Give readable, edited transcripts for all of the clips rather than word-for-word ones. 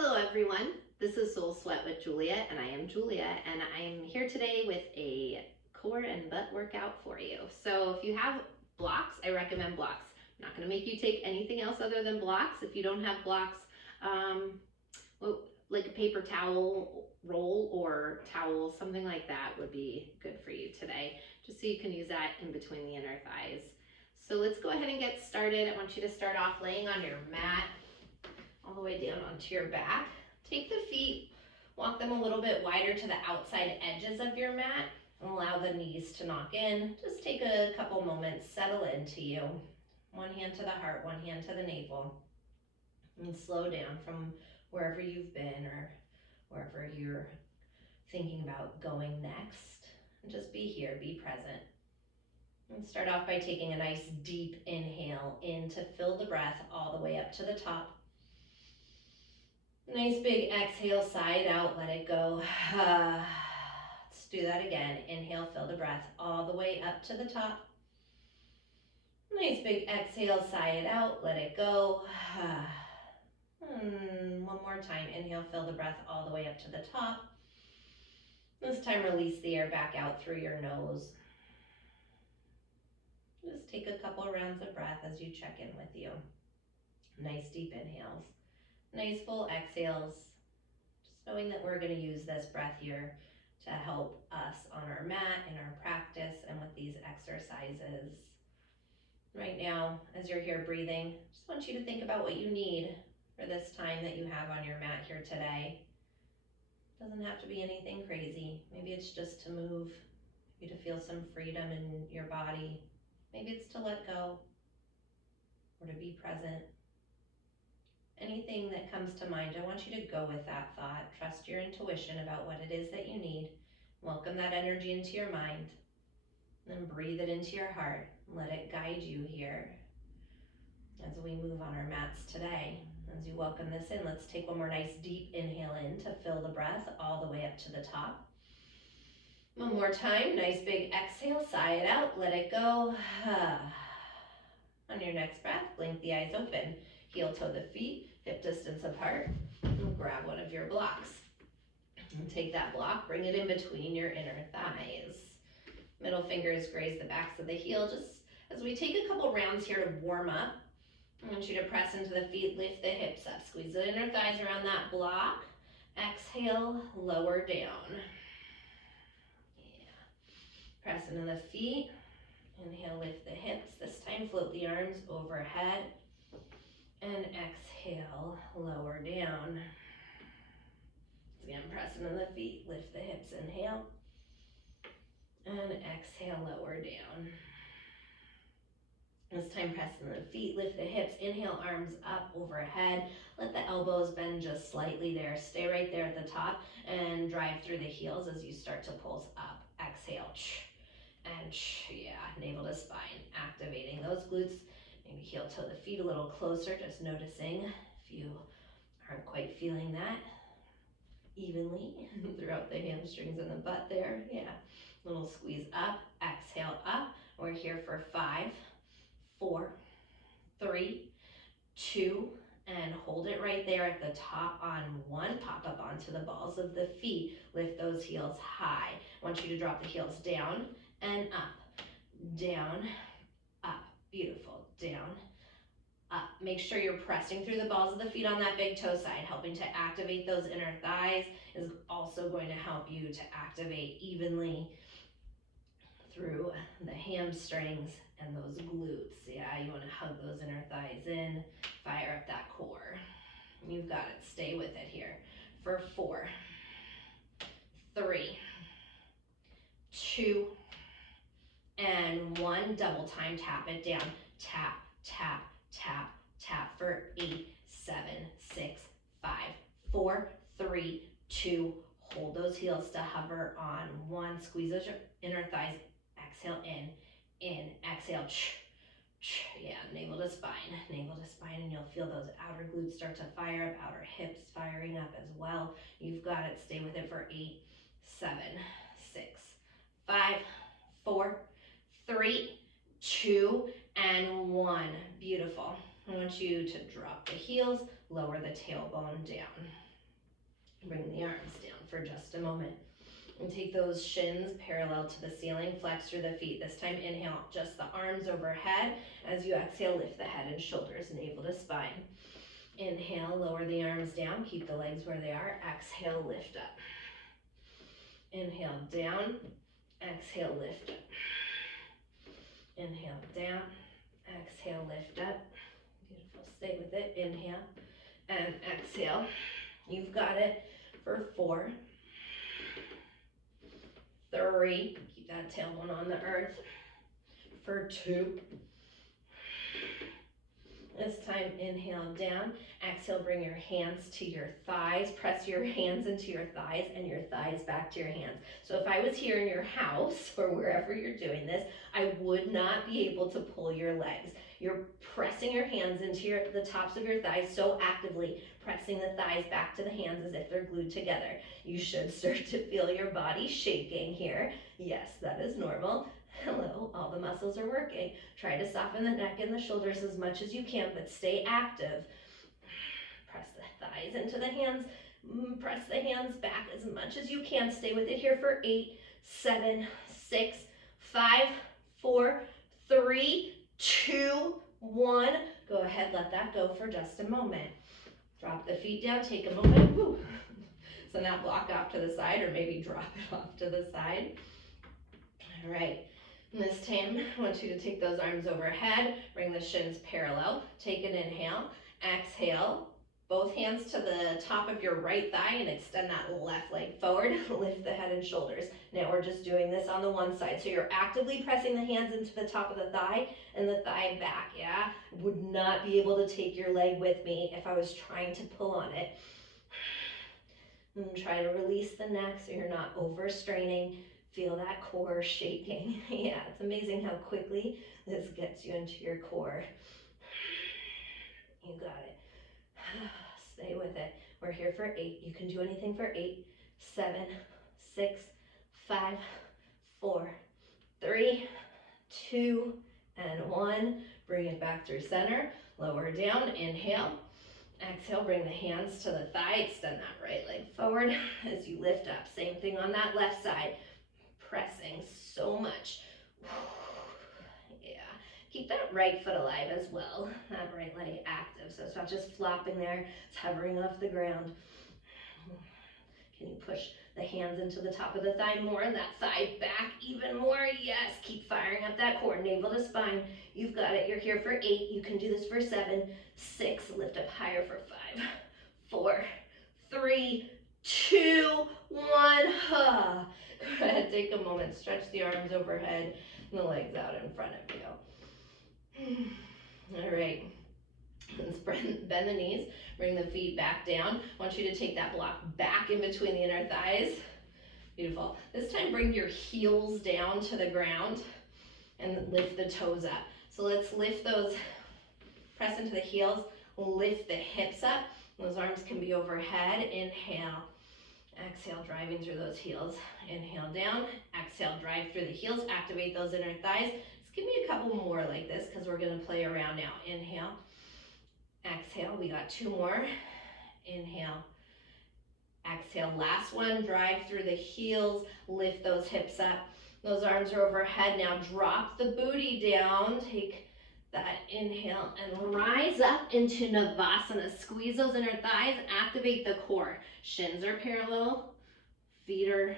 Hello everyone, this is Soul Sweat with Julia, and I am Julia, and I'm here today with a core and butt workout for you. So if you have blocks, I recommend blocks. I'm not going to make you take anything else other than blocks. If you don't have blocks, well, like a paper towel roll or towel, something like that would be good for you today, just so you can use that in between the inner thighs. So let's go ahead and get started. I want you to start off laying on your mat all the way down onto your back. Take the feet, walk them a little bit wider to the outside edges of your mat, and allow the knees to knock in. Just take a couple moments, settle into you. One hand to the heart, one hand to the navel, and slow down from wherever you've been or wherever you're thinking about going next. And just be here, be present. And start off by taking a nice deep inhale in to fill the breath all the way up to the top. Nice big exhale, side out, let it go. Let's do that again. Inhale, fill the breath all the way up to the top. Nice big exhale, sigh it out, let it go. One more time. Inhale, fill the breath all the way up to the top. This time release the air back out through your nose. Just take a couple rounds of breath as you check in with you. Nice deep inhales. Nice full exhales, just knowing that we're going to use this breath here to help us on our mat, in our practice, and with these exercises. Right now, as you're here breathing, just want you to think about what you need for this time that you have on your mat here today. Doesn't have to be anything crazy. Maybe it's just to move, maybe to feel some freedom in your body. Maybe it's to let go or to be present. Anything that comes to mind, I want you to go with that thought. Trust your intuition about what it is that you need. Welcome that energy into your mind. Then breathe it into your heart. Let it guide you here as we move on our mats today. As you welcome this in, let's take one more nice deep inhale in to fill the breath all the way up to the top. One more time, nice big exhale, sigh it out, let it go. On your next breath, blink the eyes open. Heel toe the feet, hip distance apart, and grab one of your blocks. And take that block, bring it in between your inner thighs. Middle fingers graze the backs of the heel. Just as we take a couple rounds here to warm up, I want you to press into the feet, lift the hips up, squeeze the inner thighs around that block. Exhale, lower down. Yeah. Press into the feet. Inhale, lift the hips. This time, float the arms overhead. And exhale, lower down. Again, press into the feet, lift the hips, inhale. And exhale, lower down. This time, press into the feet, lift the hips, inhale, arms up overhead. Let the elbows bend just slightly there. Stay right there at the top and drive through the heels as you start to pulse up. Exhale, and yeah, navel to spine, activating those glutes. Maybe heel toe the feet a little closer, just noticing if you aren't quite feeling that evenly throughout the hamstrings and the butt there. Yeah, little squeeze up, exhale up. We're here for 5, 4, 3, 2, and hold it right there at the top on 1. Pop up onto the balls of the feet. Lift those heels high. I want you to drop the heels down and up, down, up. Beautiful. Down, up. Make sure you're pressing through the balls of the feet on that big toe side. Helping to activate those inner thighs is also going to help you to activate evenly through the hamstrings and those glutes. Yeah, you want to hug those inner thighs in, fire up that core. You've got it. Stay with it here for 4, 3, 2, and 1. Double time, tap it down. Tap, tap, tap, tap for 8, 7, 6, 5, 4, 3, 2. Hold those heels to hover on 1. Squeeze those inner thighs. Exhale in, exhale. Yeah, navel to spine, and you'll feel those outer glutes start to fire up, outer hips firing up as well. You've got it. Stay with it for 8, 7, 6, 5, 4, 3, 2, and 1. Beautiful. I want you to drop the heels, lower the tailbone down. Bring the arms down for just a moment. And take those shins parallel to the ceiling, flex through the feet. This time, inhale, just the arms overhead. As you exhale, lift the head and shoulders, navel to spine. Inhale, lower the arms down, keep the legs where they are. Exhale, lift up. Inhale, down. Exhale, lift up. Inhale, down. Exhale, lift up. Beautiful, stay with it. Inhale and exhale. You've got it for 4, 3, keep that tailbone on the earth, for 2. This time, inhale down, exhale, bring your hands to your thighs, press your hands into your thighs and your thighs back to your hands. So if I was here in your house or wherever you're doing this, I would not be able to pull your legs. You're pressing your hands into the tops of your thighs so actively, pressing the thighs back to the hands as if they're glued together. You should start to feel your body shaking here. Yes, that is normal. Hello, all the muscles are working. Try to soften the neck and the shoulders as much as you can, but stay active. Press the thighs into the hands. Press the hands back as much as you can. Stay with it here for 8, 7, 6, 5, 4, 3, 2, 1. Go ahead, let that go for just a moment. Drop the feet down, take a moment. Woo. So now block off to the side or maybe drop it off to the side. All right. And this time, I want you to take those arms overhead, bring the shins parallel, take an inhale, exhale, both hands to the top of your right thigh and extend that left leg forward, lift the head and shoulders. Now we're just doing this on the one side. So you're actively pressing the hands into the top of the thigh and the thigh back, yeah? Would not be able to take your leg with me if I was trying to pull on it. And try to release the neck so you're not overstraining. Feel that core shaking. Yeah, it's amazing how quickly this gets you into your core. You got it. Stay with it. We're here for 8. You can do anything for 8, 7, 6, 5, 4, 3, 2, and 1. Bring it back through center. Lower down. Inhale. Exhale, bring the hands to the thigh. Extend that right leg forward as you lift up. Same thing on that left side. Pressing so much. Yeah, keep that right foot alive as well. That right leg active, so it's not just flopping there, it's hovering off the ground. Can you push the hands into the top of the thigh more? That thigh back even more. Yes, keep firing up that core, navel to spine. You've got it. You're here for 8. You can do this for 7, 6. Lift up higher for 5, 4, 3, 2, 1. Go ahead, take a moment, stretch the arms overhead and the legs out in front of you. All right, let's bend the knees, bring the feet back down. I want you to take that block back in between the inner thighs. Beautiful. This time bring your heels down to the ground and lift the toes up. So let's lift those, press into the heels, lift the hips up. Those arms can be overhead. Inhale. Exhale, driving through those heels. Inhale down, exhale, drive through the heels, activate those inner thighs. Just give me a couple more like this because we're gonna play around now. Inhale, exhale, we got 2 more. Inhale, exhale, last one, drive through the heels, lift those hips up. Those arms are overhead. Now drop the booty down, take that inhale and rise up into Navasana. Squeeze those inner thighs, activate the core. Shins are parallel, feet are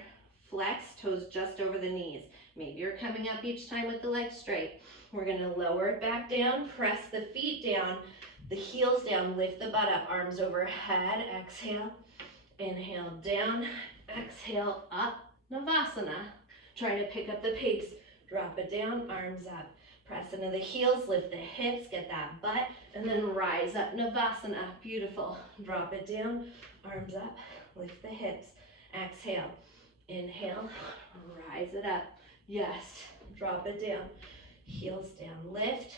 flexed, toes just over the knees. Maybe you're coming up each time with the legs straight. We're gonna lower it back down, press the feet down, the heels down, lift the butt up, arms overhead, exhale, inhale down, exhale up, Navasana. Try to pick up the pace, drop it down, arms up. Press into the heels, lift the hips, get that butt, and then rise up, Navasana. Beautiful. Drop it down, arms up, lift the hips. Exhale, inhale, rise it up. Yes, drop it down. Heels down, lift,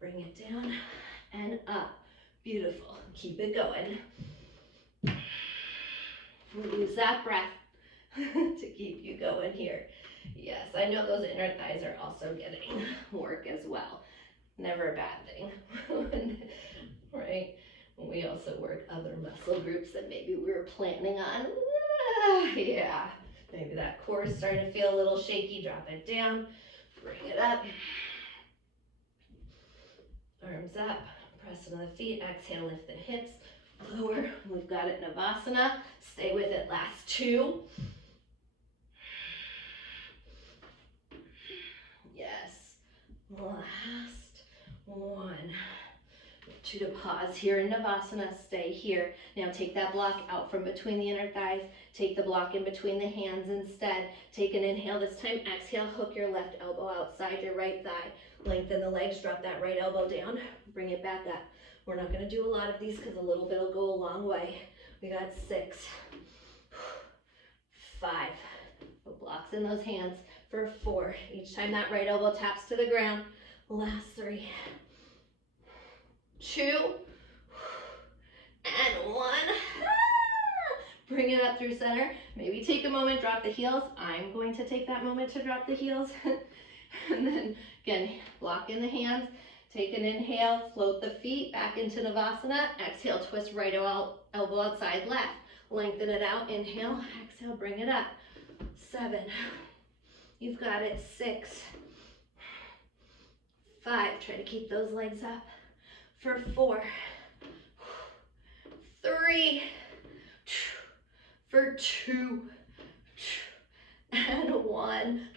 bring it down, and up. Beautiful. Keep it going. Use that breath to keep you going here. Yes, I know those inner thighs are also getting work as well. Never a bad thing. Right? We also work other muscle groups that maybe we were planning on. Yeah, maybe that core is starting to feel a little shaky. Drop it down, bring it up. Arms up, press into the feet, exhale, lift the hips, lower. We've got it, Navasana. Stay with it, last 2. Yes, last 1. 2 to pause here in Navasana, stay here. Now take that block out from between the inner thighs, take the block in between the hands instead. Take an inhale this time, exhale, hook your left elbow outside your right thigh. Lengthen the legs, drop that right elbow down, bring it back up. We're not gonna do a lot of these because a little bit will go a long way. We got 6, 5, put blocks in those hands for 4. Each time that right elbow taps to the ground, last 3, 2, and 1. Bring it up through center. Maybe take a moment, drop the heels. I'm going to take that moment to drop the heels. And then again, block in the hands. Take an inhale, float the feet back into Navasana. Exhale, twist right elbow outside left. Lengthen it out, inhale, exhale, bring it up. 7, you've got it. 6, 5, try to keep those legs up. For 4, 3, for 2, and 1.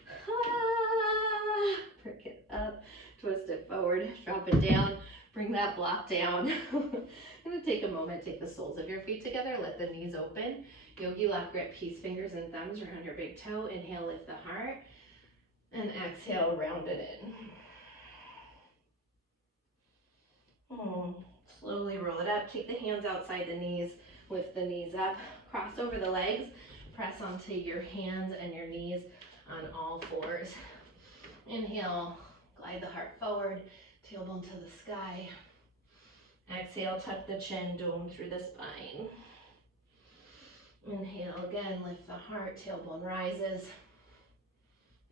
Bring it up, twist it forward, drop it down, bring that block down. I'm gonna take a moment, take the soles of your feet together, let the knees open. Yogi lock grip, peace fingers and thumbs around your big toe. Inhale, lift the heart, and exhale, round it in. Slowly roll it up, take the hands outside the knees, lift the knees up, cross over the legs, press onto your hands and your knees on all 4s. Inhale, glide the heart forward, tailbone to the sky. Exhale, tuck the chin, dome through the spine. Inhale again, lift the heart, tailbone rises.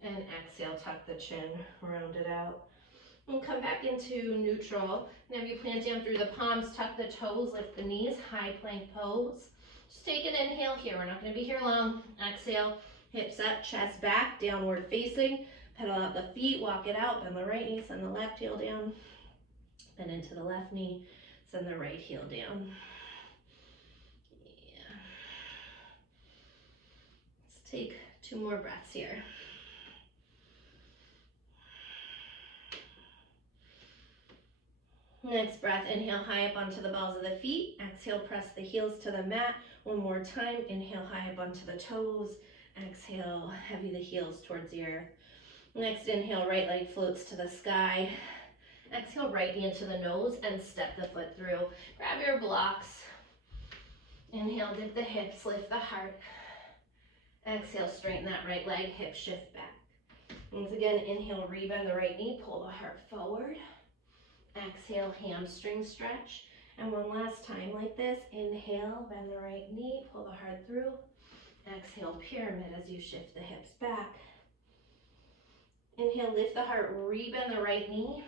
And exhale, tuck the chin, round it out. And come back into neutral. Now you plant down through the palms, tuck the toes, lift the knees, high plank pose. Just take an inhale here, we're not gonna be here long. Exhale, hips up, chest back, downward facing. Pedal out the feet, walk it out, bend the right knee, send the left heel down. Bend into the left knee, send the right heel down. Yeah. Let's take 2 more breaths here. Next breath, inhale high up onto the balls of the feet. Exhale, press the heels to the mat. One more time, inhale high up onto the toes. Exhale, heavy the heels towards the earth. Next inhale, right leg floats to the sky. Exhale, right knee into the nose and step the foot through. Grab your blocks. Inhale, dip the hips, lift the heart. Exhale, straighten that right leg, hip shift back. Once again, inhale, rebend the right knee, pull the heart forward. Exhale, hamstring stretch. And one last time like this, inhale, bend the right knee, pull the heart through. Exhale, pyramid as you shift the hips back. Inhale, lift the heart, rebend the right knee,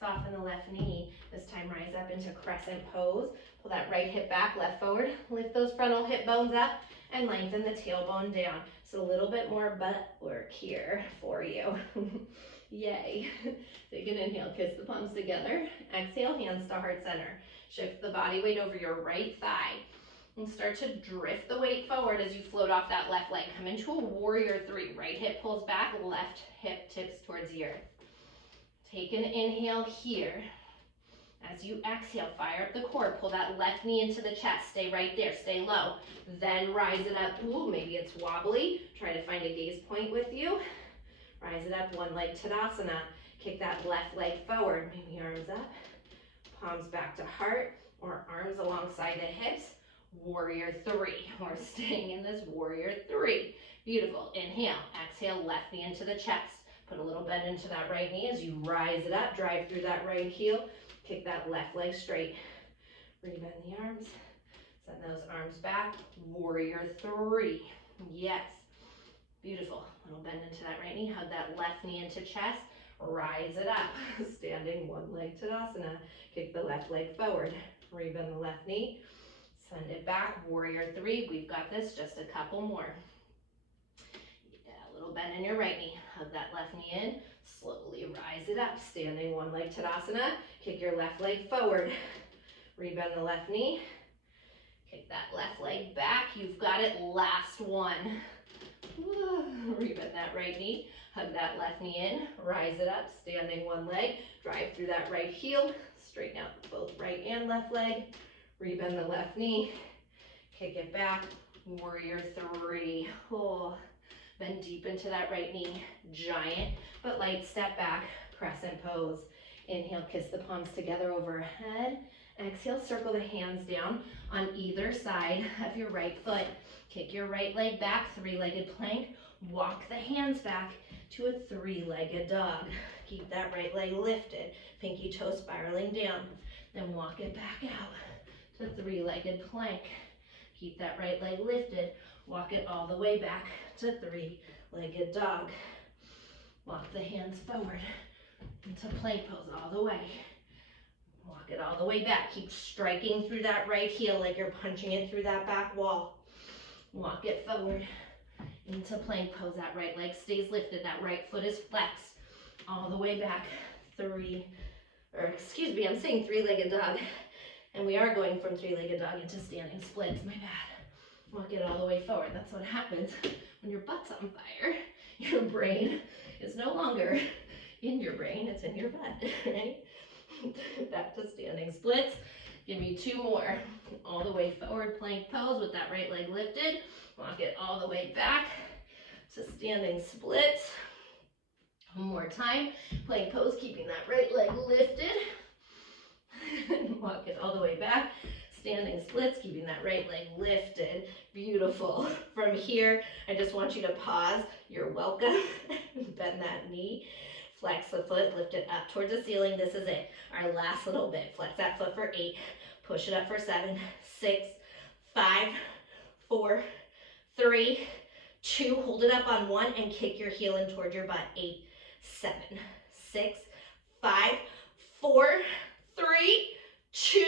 soften the left knee. This time rise up into crescent pose. Pull that right hip back, left forward. Lift those frontal hip bones up and lengthen the tailbone down. So a little bit more butt work here for you. Yay. Take an inhale, kiss the palms together. Exhale, hands to heart center. Shift the body weight over your right thigh. And start to drift the weight forward as you float off that left leg. Come into a warrior 3. Right hip pulls back, left hip tips towards the earth. Take an inhale here. As you exhale, fire up the core. Pull that left knee into the chest. Stay right there, stay low. Then rise it up. Ooh, maybe it's wobbly. Try to find a gaze point with you. Rise it up, one leg Tadasana. Kick that left leg forward. Maybe arms up, palms back to heart, or arms alongside the hips. Warrior 3. We're staying in this warrior 3. Beautiful. Inhale, exhale, left knee into the chest. Put a little bend into that right knee as you rise it up. Drive through that right heel. Kick that left leg straight. Rebend the arms. Send those arms back. Warrior 3. Yes. Beautiful. Little bend into that right knee. Hug that left knee into chest. Rise it up. Standing one leg Tadasana. Kick the left leg forward. rebend the left knee, send it back, warrior three. We've got this, just a couple more. Yeah, a little bend in your right knee, hug that left knee in, slowly rise it up, standing one leg Tadasana, kick your left leg forward, rebend the left knee, kick that left leg back, you've got it, last one. Rebend that right knee, hug that left knee in, rise it up, standing one leg, drive through that right heel, straighten out both right and left leg, rebend the left knee, kick it back, warrior three. Oh, bend deep into that right knee, giant but light step back, crescent pose. Inhale, kiss the palms together overhead. Exhale, circle the hands down on either side of your right foot. Kick your right leg back, three-legged plank. Walk the hands back to a three-legged dog. Keep that right leg lifted, pinky toe spiraling down. Then walk it back out to three-legged plank. Keep that right leg lifted. Walk it all the way back to three-legged dog. Walk the hands forward into plank pose all the way. Walk it all the way back. Keep striking through that right heel like you're punching it through that back wall. Walk it forward into plank pose. That right leg stays lifted. That right foot is flexed all the way back. I'm saying three-legged dog. And we are going from three-legged dog into standing splits. My bad. Walk it all the way forward. That's what happens when your butt's on fire. Your brain is no longer in your brain, it's in your butt, right? Back to standing splits. Give me two more. All the way forward, plank pose with that right leg lifted. Walk it all the way back to standing splits. One more time. Plank pose, keeping that right leg lifted. Walk it all the way back. Standing splits, keeping that right leg lifted. Beautiful. From here, I just want you to pause. You're welcome. Bend that knee. Flex the foot, lift it up towards the ceiling. This is it. Our last little bit. Flex that foot for 8. Push it up for 7, 6, 5, 4, 3, 2. Hold it up on 1 and kick your heel in towards your butt. 8, 7, 6, 5, 4, 3, 2,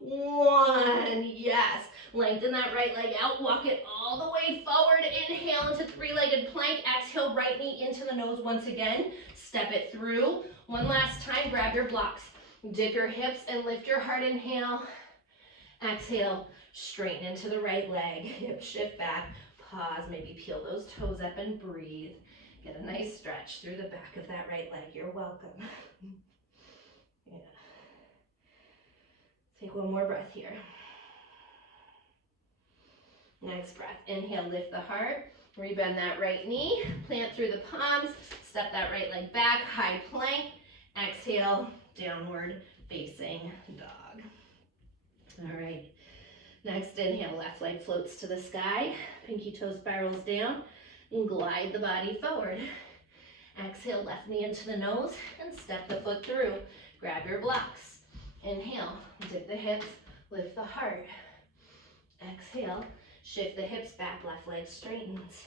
1. Yes. Lengthen that right leg out. Walk it all the way forward. Inhale into three-legged plank. Exhale, right knee into the nose once again. Step it through. One last time. Grab your blocks. Dip your hips and lift your heart. Inhale. Exhale. Straighten into the right leg. Hip shift back. Pause. Maybe peel those toes up and breathe. Get a nice stretch through the back of that right leg. You're welcome. Yeah. Take one more breath here. Next breath. Inhale, lift the heart. Rebend that right knee. Plant through the palms. Step that right leg back. High plank. Exhale, downward facing dog. All right. Next inhale, left leg floats to the sky. Pinky toe spirals down. And glide the body forward. Exhale, left knee into the nose and step the foot through. Grab your blocks. Inhale, dip the hips, lift the heart. Exhale, shift the hips back, left leg straightens.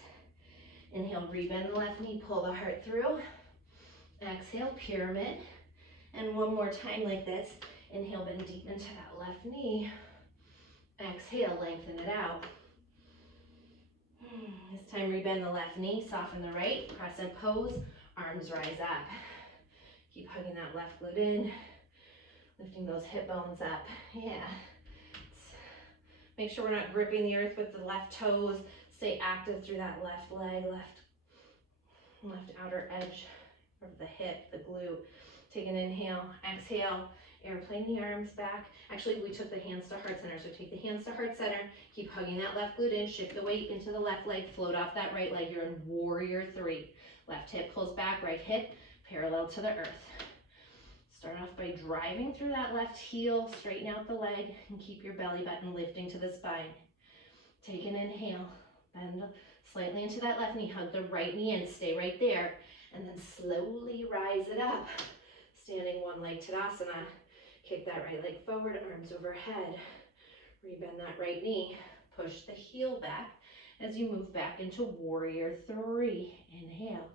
Inhale, rebend the left knee, pull the heart through. Exhale, pyramid. And one more time like this. Inhale, bend deep into that left knee. Exhale, lengthen it out. This time, rebend the left knee, soften the right, crescent pose, arms rise up. Keep hugging that left glute in, lifting those hip bones up. Yeah. Make sure we're not gripping the earth with the left toes. Stay active through that left leg, left outer edge of the hip, the glute. Take an inhale, exhale, airplane the arms back. Actually, we took the hands to heart center, so take the hands to heart center. Keep hugging that left glute in, shift the weight into the left leg, float off that right leg. You're in warrior three. Left hip pulls back, right hip parallel to the earth. Start off by driving through that left heel, straighten out the leg, and keep your belly button lifting to the spine. Take an inhale, bend slightly into that left knee, hug the right knee in, stay right there, and then slowly rise it up. Standing one leg Tadasana. Kick that right leg forward, arms overhead. Rebend that right knee. Push the heel back as you move back into warrior three. Inhale.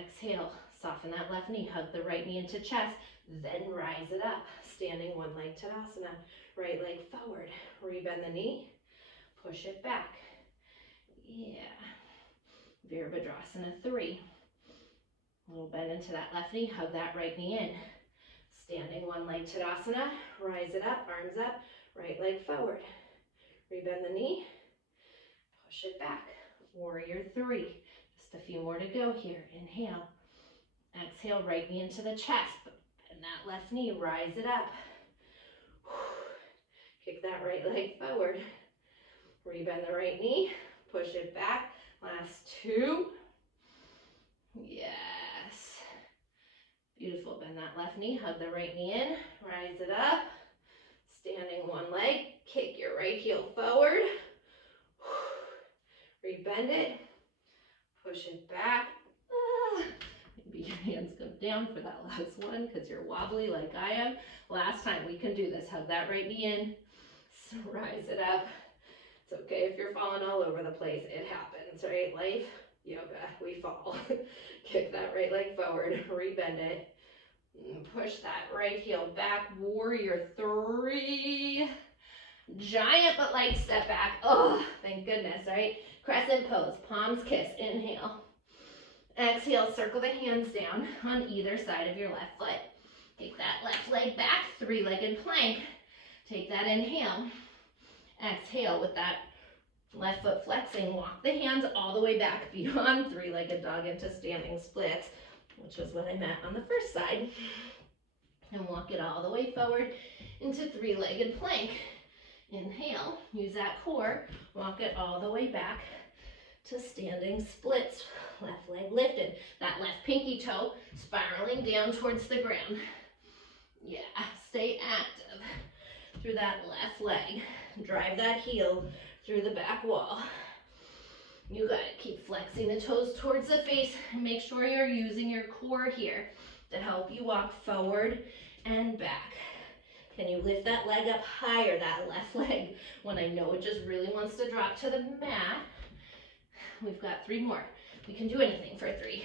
Exhale. Soften that left knee, hug the right knee into chest, then rise it up. Standing one leg Tadasana, right leg forward, rebend the knee, push it back. Yeah. Virabhadrasana 3. A little bend into that left knee, hug that right knee in. Standing one leg Tadasana, rise it up, arms up, right leg forward. Rebend the knee, push it back. Warrior 3. Just a few more to go here. Inhale. Exhale, right knee into the chest. Bend that left knee, rise it up. Kick that right leg forward. Rebend the right knee, push it back. Last 2. Yes. Beautiful. Bend that left knee, hug the right knee in, rise it up. Standing one leg, kick your right heel forward. Rebend it, push it back. Maybe your hands go down for that last one because you're wobbly like I am. Last time, we can do this. Hug that right knee in, rise it up. It's okay if you're falling all over the place. It happens, right? Life, yoga, we fall. Kick that right leg forward, rebend it. Push that right heel back. Warrior 3. Giant but light step back. Oh, thank goodness, right? Crescent pose, palms kiss, inhale. Exhale, circle the hands down on either side of your left foot. Take that left leg back, 3-legged plank. Take that inhale. Exhale with that left foot flexing. Walk the hands all the way back beyond 3-legged dog into standing splits, which is what I meant on the first side. And walk it all the way forward into 3-legged plank. Inhale, use that core, walk it all the way back to standing splits. Left leg lifted, that left pinky toe spiraling down towards the ground. Yeah, stay active through that left leg. Drive that heel through the back wall. You got it. Keep flexing the toes towards the face. Make sure you're using your core here to help you walk forward and back. Can you lift that leg up higher, that left leg, when I know it just really wants to drop to the mat? We've got 3 more. We can do anything for 3.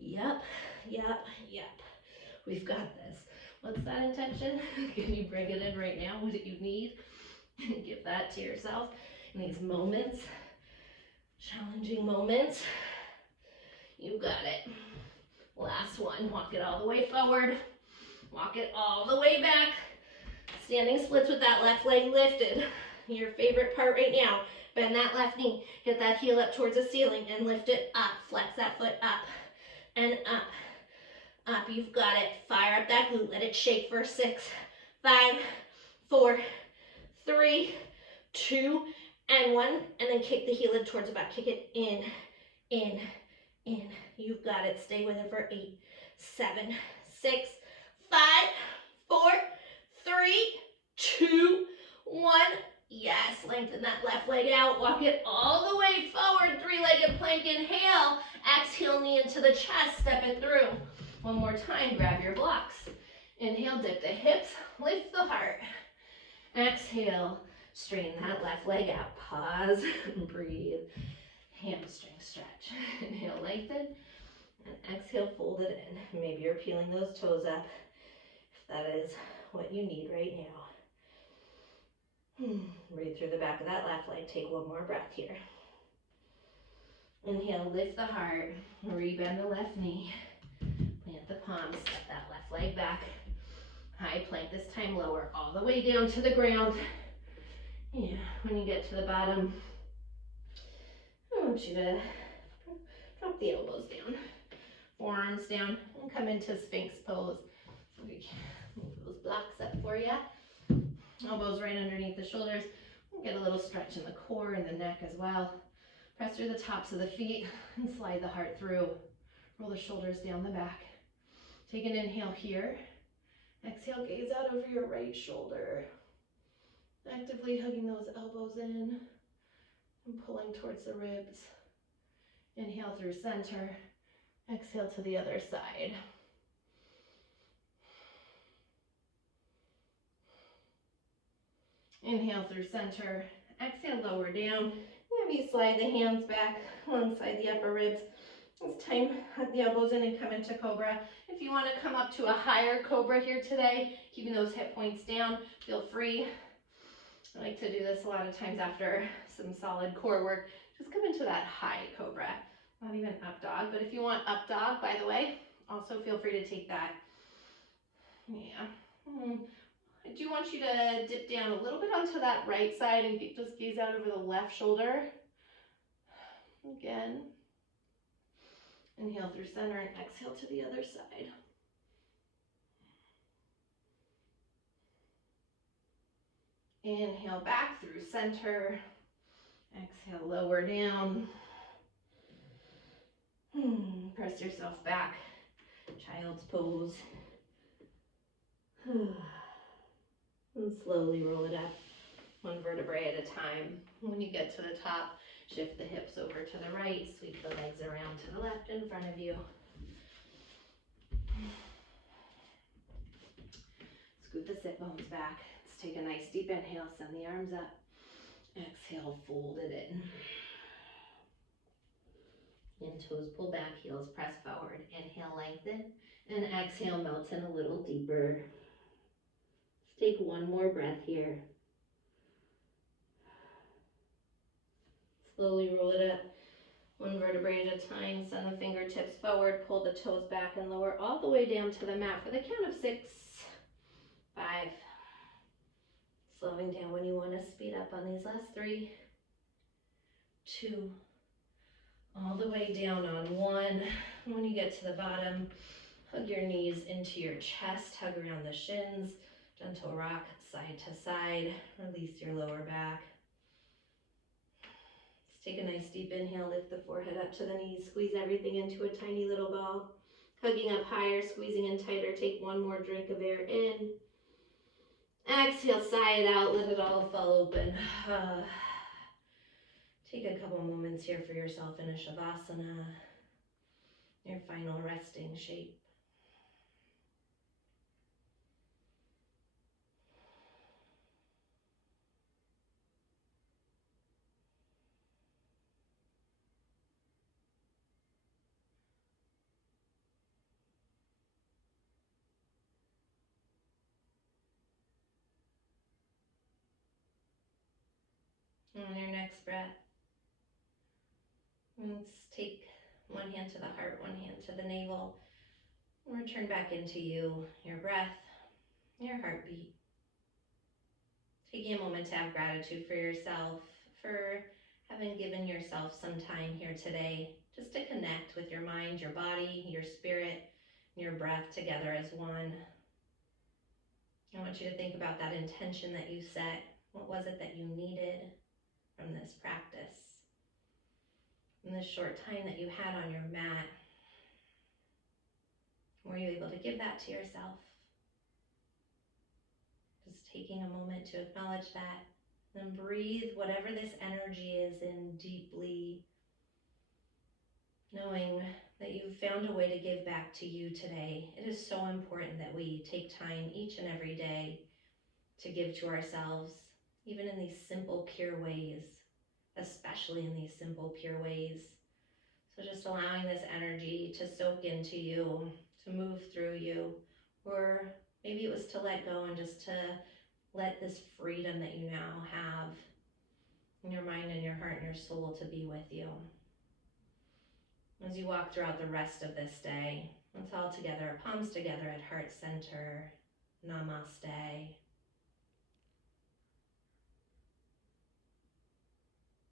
Yep. We've got this. What's that intention? Can you bring it in right now? What do you need? Give that to yourself in these moments, challenging moments. You got it. Last one. Walk it all the way forward. Walk it all the way back. Standing splits with that left leg lifted. Your favorite part right now. Bend that left knee. Get that heel up towards the ceiling and lift it up. Flex that foot up and up. Up. You've got it. Fire up that glute. Let it shake for 6, 5, 4, 3, 2, and 1. And then kick the heel in towards the back. Kick it in, in, in. You've got it. Stay with it for 8, 7, 6, 5, 4, 3, 2, 1. Yes, lengthen that left leg out. Walk it all the way forward. 3-legged plank. Inhale. Exhale, knee into the chest. Step it through. One more time. Grab your blocks. Inhale, dip the hips. Lift the heart. Exhale, straighten that left leg out. Pause and breathe. Hamstring stretch. Inhale, lengthen. And exhale, fold it in. Maybe you're peeling those toes up. If that is what you need right now. Breathe through the back of that left leg. Take one more breath here. Inhale, lift the heart. Rebend the left knee. Plant the palms. Step that left leg back. High plank, this time lower all the way down to the ground. Yeah, when you get to the bottom, I want you to drop the elbows down. Forearms down and come into Sphinx pose. We move those blocks up for you. Elbows right underneath the shoulders. Get a little stretch in the core and the neck as well. Press through the tops of the feet and slide the heart through. Roll the shoulders down the back. Take an inhale here. Exhale, gaze out over your right shoulder. Actively hugging those elbows in and pulling towards the ribs. Inhale through center. Exhale to the other side. Inhale through center. Exhale, lower down. Maybe slide the hands back alongside the upper ribs. It's time, hug the elbows in and come into Cobra. If you want to come up to a higher Cobra here today, keeping those hip points down, feel free. I like to do this a lot of times after some solid core work. Just come into that high Cobra, not even up dog, but if you want up dog, by the way, also feel free to take that. Yeah. I do want you to dip down a little bit onto that right side and just gaze out over the left shoulder. Again. Inhale through center and exhale to the other side. Inhale back through center. Exhale, lower down. Press yourself back. Child's pose. And slowly roll it up, one vertebrae at a time. When you get to the top, shift the hips over to the right, sweep the legs around to the left in front of you. Scoot the sit bones back. Let's take a nice deep inhale, send the arms up. Exhale, fold it in. Toes pull back, heels press forward. Inhale, lengthen, and exhale, melt in a little deeper. Let's take one more breath here. Slowly roll it up, one vertebrae at a time. Send the fingertips forward, pull the toes back and lower all the way down to the mat for the count of 6, 5. Slowing down when you want to speed up on these last 3, 2. All the way down on 1. When you get to the bottom, hug your knees into your chest, hug around the shins, gentle rock side to side, release your lower back. Let's take a nice deep inhale, lift the forehead up to the knees, squeeze everything into a tiny little ball. Hugging up higher, squeezing in tighter, take one more drink of air in. Exhale, sigh it out, let it all fall open. Take a couple moments here for yourself in a Shavasana, your final resting shape. And on your next breath, let's take one hand to the heart, one hand to the navel. Return back into you, your breath, your heartbeat. Taking a moment to have gratitude for yourself, for having given yourself some time here today, just to connect with your mind, your body, your spirit, and your breath together as one. I want you to think about that intention that you set. What was it that you needed from this practice? In this short time that you had on your mat, were you able to give that to yourself? Just taking a moment to acknowledge that, then breathe whatever this energy is in deeply, knowing that you've found a way to give back to you today. It is so important that we take time each and every day to give to ourselves, even in these simple, pure ways, especially in these simple, pure ways. So just allowing this energy to soak into you, to move through you, or maybe it was to let go and just to let this freedom that you now have in your mind and your heart and your soul to be with you. As you walk throughout the rest of this day, let's all together, palms together at heart center, namaste.